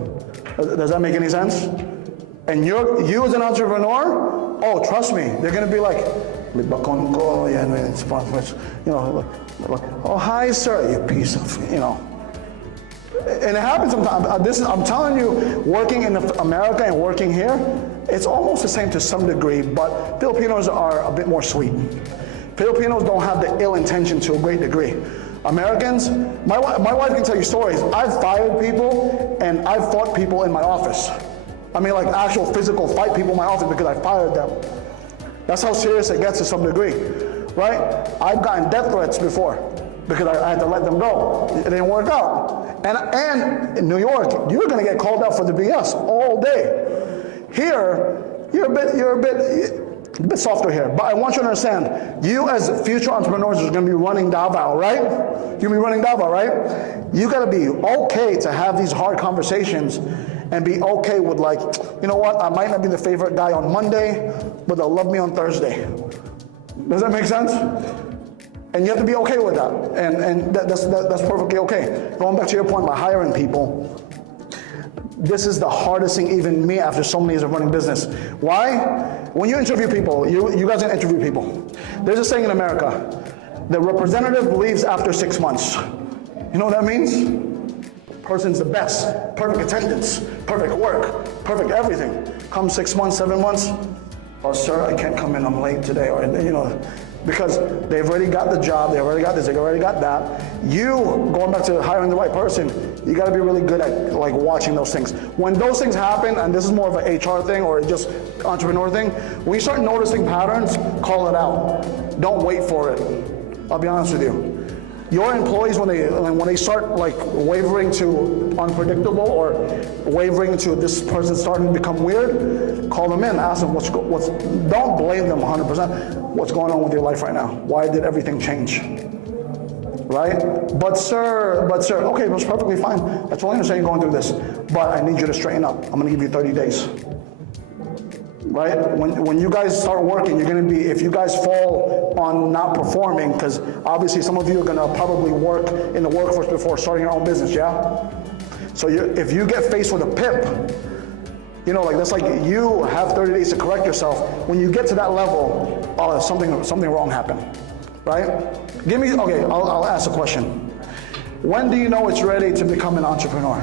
Does that make any sense? And you as an entrepreneur, oh, trust me, they're gonna be like, oh, hi, sir, you piece of, And it happens sometimes. I'm telling you, working in America and working here, it's almost the same to some degree, but Filipinos are a bit more sweet. Filipinos don't have the ill intention to a great degree. Americans, my wife can tell you stories. I've fired people and I've fought people in my office. I mean, like actual physical fight people in my office because I fired them. That's how serious it gets to some degree, right? I've gotten death threats before because I had to let them go. It didn't work out. And in New York, you're gonna get called out for the BS all day. Here, you're a bit softer here, but I want you to understand, you as future entrepreneurs are gonna be running Davao, right? You're gonna be running Davao, right? You gotta be okay to have these hard conversations and be okay with, like, you know what, I might not be the favorite guy on Monday, but they'll love me on Thursday. Does that make sense? And you have to be okay with that, and that's perfectly okay. Going back to your point about hiring people, this is the hardest thing, even me, after so many years of running business. Why? When you interview people, you guys can interview people. There's a saying in America, the representative leaves after 6 months. You know what that means? person's the best, perfect attendance, perfect work, perfect everything. Come 6 months, 7 months, oh sir, I can't come in, I'm late today, or because they've already got the job, they've already got this, they've already got that. You, going back to hiring the right person, you gotta be really good at like watching those things. When those things happen, and this is more of an HR thing or just entrepreneur thing, when you start noticing patterns, call it out. Don't wait for it. I'll be honest with you. Your employees, when they start like wavering to unpredictable or wavering to this person starting to become weird, call them in, ask them don't blame them 100%. What's going on with your life right now? Why did everything change? Right? But sir, okay, that's perfectly fine. I totally understand you're going through this, but I need you to straighten up. I'm gonna give you 30 days. Right? When you guys start working, you're gonna be, if you guys fall on not performing, because obviously some of you are gonna probably work in the workforce before starting your own business, yeah? So if you get faced with a PIP, like that's like you have 30 days to correct yourself. When you get to that level, something wrong happened, right? I'll ask a question. When do you know it's ready to become an entrepreneur?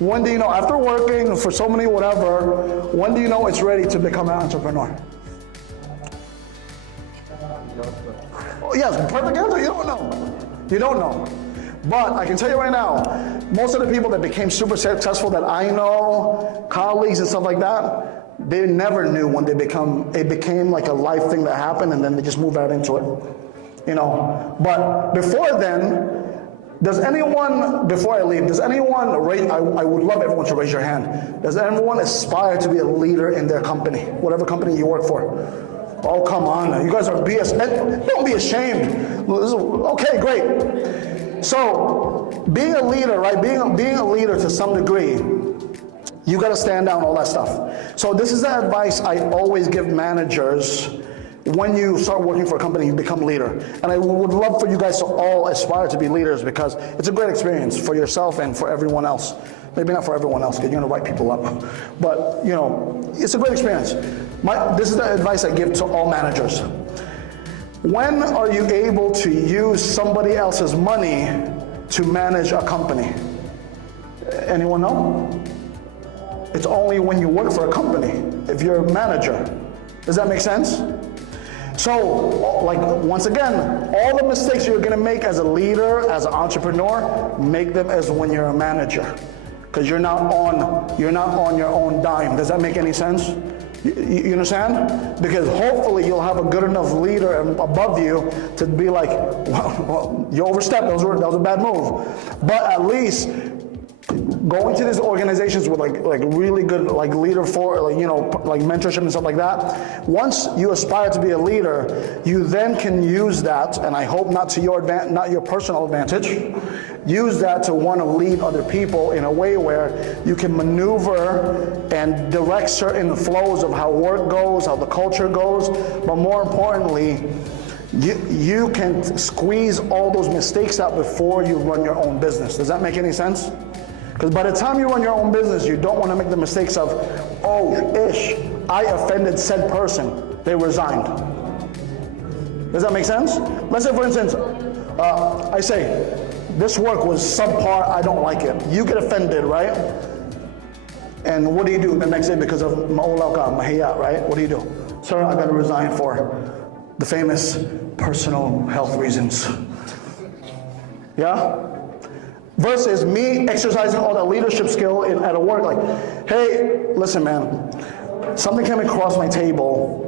When do you know, after working for so many whatever, when do you know it's ready to become an entrepreneur? Oh, yes, perfect answer, you don't know. You don't know. But I can tell you right now, most of the people that became super successful that I know, colleagues and stuff like that, they never knew when it became like a life thing that happened and then they just moved right into it. But before then, does anyone, before I leave, I would love everyone to raise your hand. Does anyone aspire to be a leader in their company, whatever company you work for? Oh, come on, you guys are BS. Don't be ashamed. Okay, great. So, being a leader, right? Being a leader to some degree, you got to stand out, all that stuff. So this is the advice I always give managers. When you start working for a company, you become leader. And I would love for you guys to all aspire to be leaders because it's a great experience for yourself and for everyone else. Maybe not for everyone else because you're going to write people up. But, it's a great experience. This is the advice I give to all managers. When are you able to use somebody else's money to manage a company? Anyone know? It's only when you work for a company, if you're a manager. Does that make sense? So, once again, all the mistakes you're gonna make as a leader, as an entrepreneur, make them as when you're a manager. Because you're not on your own dime. Does that make any sense? You understand? Because hopefully you'll have a good enough leader above you to be like, well, you overstepped, that was a bad move. But at least going to these organizations with like really good leader for mentorship and stuff like that. Once you aspire to be a leader, you then can use that, and I hope not your personal advantage. Use that to want to lead other people in a way where you can maneuver and direct certain flows of how work goes, how the culture goes, but more importantly, you can squeeze all those mistakes out before you run your own business. Does that make any sense? Because by the time you run your own business, you don't want to make the mistakes of, I offended said person, they resigned. Does that make sense? Let's say, for instance, I say, this work was subpar, I don't like it. You get offended, right? And what do you do the next day because of ma'ulaka, mahiya, right? What do you do? Sir, I got to resign for the famous personal health reasons. Yeah? Versus me exercising all that leadership skill at a work, like, hey, listen, man, something came across my table.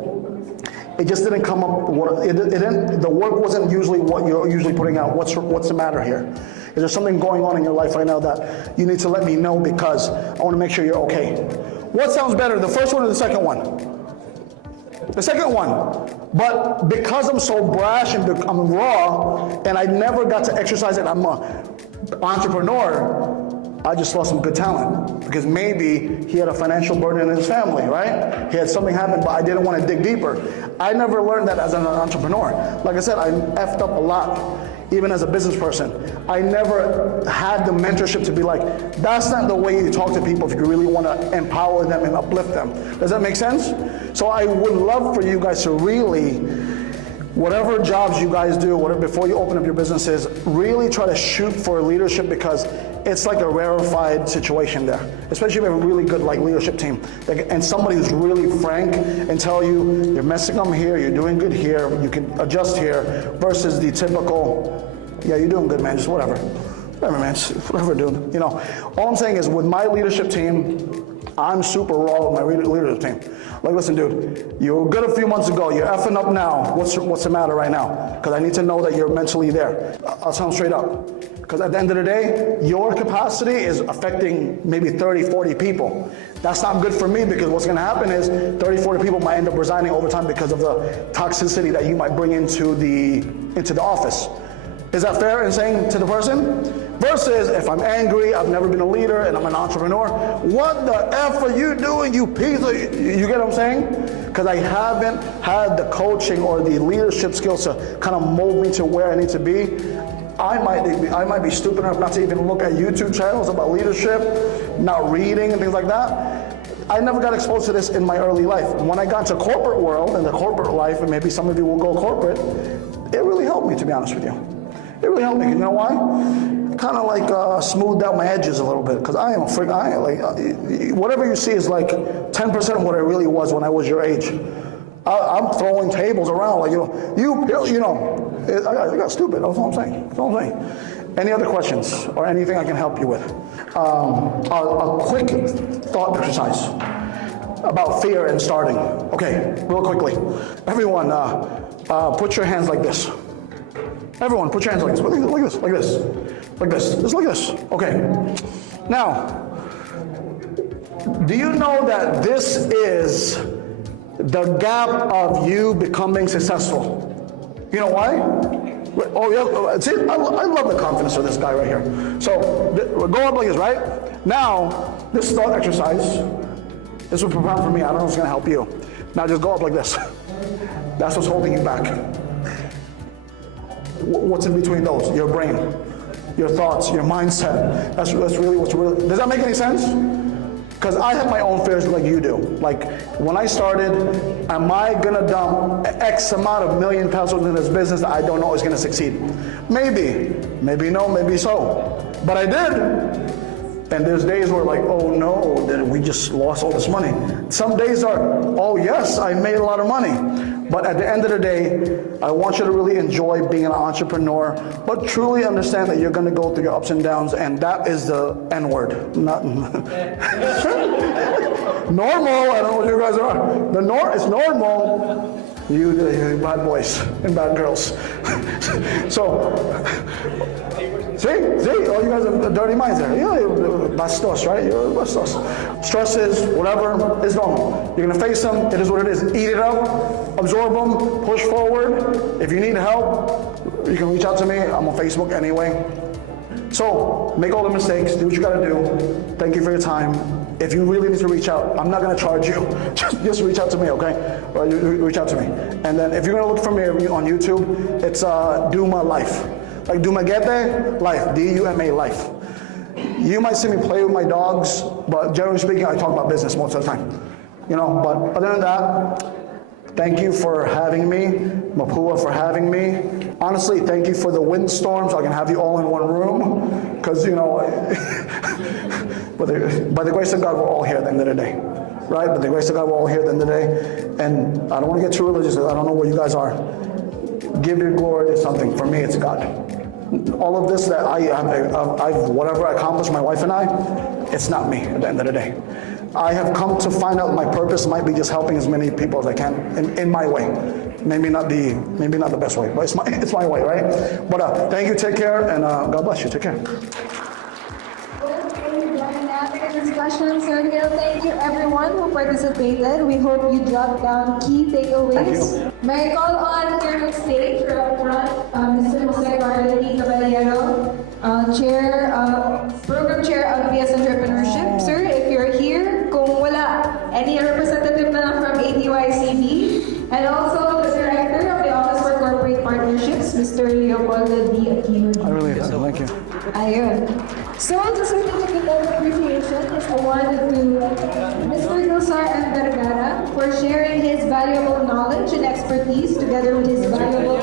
It just didn't come up. The work wasn't usually what you're usually putting out. What's the matter here? Is there something going on in your life right now that you need to let me know because I want to make sure you're okay? What sounds better, the first one or the second one? The second one. But because I'm so brash and I'm raw and I never got to exercise it, I'm an entrepreneur, I just lost some good talent because maybe he had a financial burden in his family, right? He had something happen, but I didn't want to dig deeper. I never learned that as an entrepreneur. Like I said, I effed up a lot, even as a business person. I never had the mentorship to be like, that's not the way you talk to people if you really want to empower them and uplift them. Does that make sense? So I would love for you guys to really whatever jobs you guys do, whatever, before you open up your businesses, really try to shoot for leadership, because it's like a rarefied situation there. Especially if you have a really good leadership team, and somebody who's really frank and tell you, you're messing up here, you're doing good here, you can adjust here, versus the typical, yeah, you're doing good, man, just whatever. Whatever, man, just whatever, dude. You know, all I'm saying is, with my leadership team, I'm super raw with my leadership team. Like, listen, dude, you were good a few months ago. You're effing up now. What's the matter right now? Because I need to know that you're mentally there. I'll tell them straight up. Because at the end of the day, your capacity is affecting maybe 30, 40 people. That's not good for me, because what's going to happen is 30, 40 people might end up resigning over time because of the toxicity that you might bring into the office. Is that fair in saying to the person? Versus if I'm angry, I've never been a leader, and I'm an entrepreneur, what the F are you doing, you piece of, you get what I'm saying? Because I haven't had the coaching or the leadership skills to kind of mold me to where I need to be. I might be stupid enough not to even look at YouTube channels about leadership, not reading and things like that. I never got exposed to this in my early life. When I got into corporate world and the corporate life, and maybe some of you will go corporate, it really helped me, to be honest with you. It really helped me. You know why? Kind of smoothed out my edges a little bit, because I am a freak. Whatever you see is like 10% of what I really was when I was your age. I'm throwing tables around, I got stupid. That's all I'm saying. That's all I'm saying. Any other questions or anything I can help you with? A quick thought exercise about fear and starting. Okay, real quickly. Everyone, put your hands like this. Everyone, put your hands like this. Like this. Like this. Like this. Just like this. Okay. Now, do you know that this is the gap of you becoming successful? You know why? Oh yeah, see, I love the confidence of this guy right here. So go up like this, right? Now, this thought exercise, this will profound for me. I don't know if it's gonna help you. Now just go up like this. That's what's holding you back. What's in between those? Your brain, your thoughts, your mindset. That's really what's really. Does that make any sense? Because I have my own fears like you do. Like, when I started, am I gonna dump X amount of million pesos in this business that I don't know is gonna succeed? Maybe no, maybe so. But I did. And there's days where like, oh no, then we just lost all this money. Some days are, oh yes, I made a lot of money. But at the end of the day, I want you to really enjoy being an entrepreneur, but truly understand that you're going to go through your ups and downs, and that is the N word. Not normal. I don't know what you guys are. It's normal. You bad boys and bad girls. So, see, all you guys have dirty minds there. Yeah, bastos, right? You're bastos. Stress is whatever is normal. You're gonna face them. It is what it is. Eat it up, absorb them, push forward. If you need help, you can reach out to me. I'm on Facebook anyway. So make all the mistakes. Do what you gotta do. Thank you for your time. If you really need to reach out, I'm not gonna charge you. Just reach out to me, okay? Or you reach out to me. And then if you're gonna look for me on YouTube, it's Duma Life. Like Dumagete Life, D-U-M-A Life. You might see me play with my dogs, but generally speaking, I talk about business most of the time. You know, but other than that, thank you for having me. Mapua for having me. Honestly, thank you for the windstorm, so I can have you all in one room. Because, you know, by the grace of God, we're all here at the end of the day. Right? By the grace of God, we're all here at the end of the day. And I don't want to get too religious. I don't know where you guys are. Give your glory to something. For me, it's God. All of this that I've whatever I accomplished, my wife and I, it's not me at the end of the day. I have come to find out my purpose might be just helping as many people as I can in my way. Maybe not the best way, but it's my way, right? But thank you, take care, and God bless you. Take care. Discussion. So again, thank you everyone who participated. We hope you jot down key takeaways. May I call on third stage from front, Mr. Jose Carlini Caballero, Program Chair of VS Entrepreneurship. Sir, if you're here, kung wala, any representative na lang from ADYCB, and also the Director of the Office for Corporate Partnerships, Mr. Leopoldo D. Aquino. I really thank you. Ayun. So, the certificate of appreciation is awarded to Mr. Gilsar and Vergara for sharing his valuable knowledge and expertise together with his valuable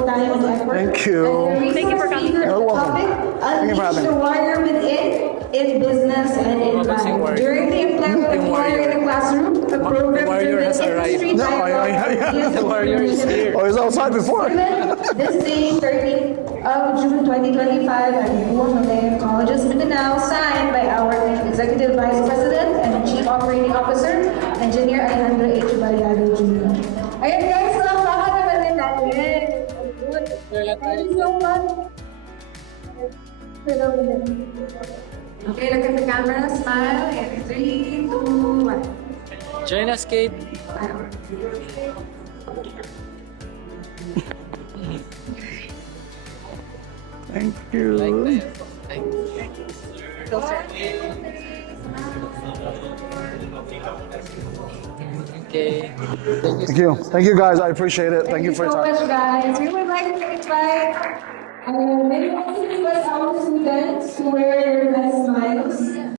Thank you. Thank you for coming. You're welcome. Thank you for having Unleash the me. warrior within in business and in life. During the employment of warrior in the classroom, a program warrior has driven arrived. industry No, dialogue. The warrior is here. Oh, he's outside before. This day, 13th of June 2025, at Buon Colleges Mindanao, signed by our Executive Vice President and Chief Operating Officer, Engineer Alejandro H. Variado Jr. Ayan guys, baka naman din natin. Thank you so much. Okay, look at the camera, smile, and 3, 2, 1. Join us, Kate. Thank you. Gilsar. Okay. Thank you. Thank you, guys. I appreciate it. Thank you for your so time. much, guys. We would like to invite many of our students to wear their best smiles.